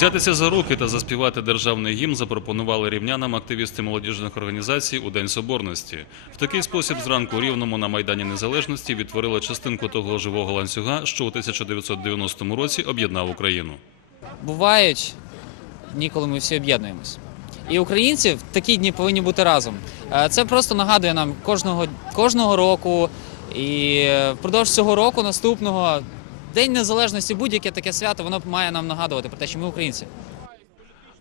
Взятися за руки та заспівати державний гімн запропонували рівнянам активісти молодіжних організацій у День Соборності. В такий спосіб зранку Рівному на Майдані Незалежності відтворили частинку того живого ланцюга, що у 1990 році об'єднав Україну. бувають дні, коли ми всі об'єднуємось. І українці в такі дні повинні бути разом. Е, Це просто нагадує нам кожного, кожного року і впродовж цього року наступного День Незалежності, будь-яке таке свято, воно має нам нагадувати про те, що ми українці.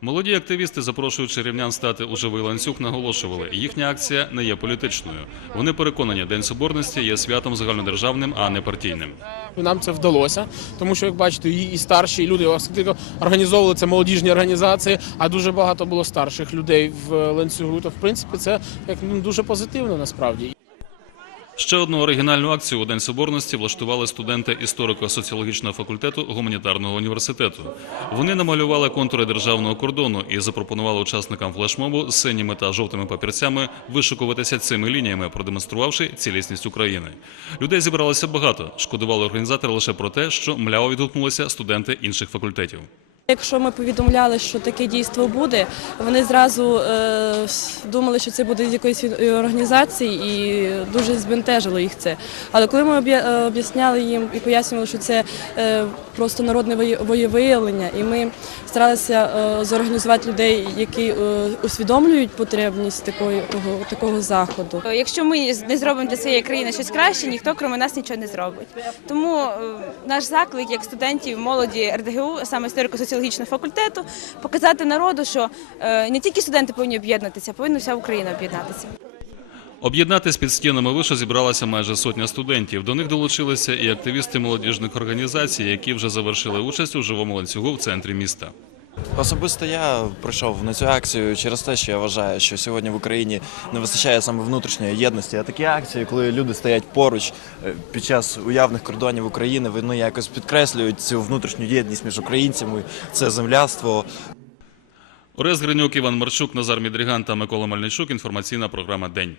Молоді активісти, запрошуючи рівнян стати у живий ланцюг, наголошували, їхня акція не є політичною. Вони переконані, День Соборності є святом загальнодержавним, а не партійним. Нам це вдалося, тому що, як бачите, і і старші люди оскільки організовували це молодіжні організації, а дуже багато було старших людей в ланцюгу. То в принципі це як ну, дуже позитивно насправді. Ще одну оригінальну акцію у День Соборності влаштували студенти історико-соціологічного факультету гуманітарного університету. Вони намалювали контури державного кордону і запропонували учасникам флешмобу з синіми та жовтими папірцями вишикуватися цими лініями, продемонструвавши цілісність України. Людей зібралося багато. Шкодували організатори лише про те, що мляво відгукнулися студенти інших факультетів. Якщо ми повідомляли, що таке дійство буде, вони зразу е, думали, що це буде з якоїсь е, організації, і дуже збентежило їх це. Але коли ми е, об'ясняли їм і пояснювали, що це е, просто народне волевиявлення, і ми старалися зорганізувати людей, які усвідомлюють потребність такої того, такого заходу. Якщо ми не зробимо для своєї країни щось краще, ніхто крім нас нічого не зробить. Тому наш заклик як студентів молоді РДГУ, саме історико-соціологічного факультету, показати народу, що не тільки студенти повинні об'єднатися, повинна вся Україна об'єднатися. Об'єднатись під стінами вишу зібралася майже сотня студентів. До них долучилися і активісти молодіжних організацій, які вже завершили участь у живому ланцюгу в центрі міста. Особисто я прийшов на цю акцію через те, що я вважаю, що сьогодні в Україні не вистачає саме внутрішньої єдності. А такі акції, коли люди стоять поруч е, під час уявних кордонів України, вони якось підкреслюють цю внутрішню єдність між українцями, це земляство. Орес Гринюк, Іван Марчук, Назар Мідріган та Микола Мальничук. Інформаційна програма День.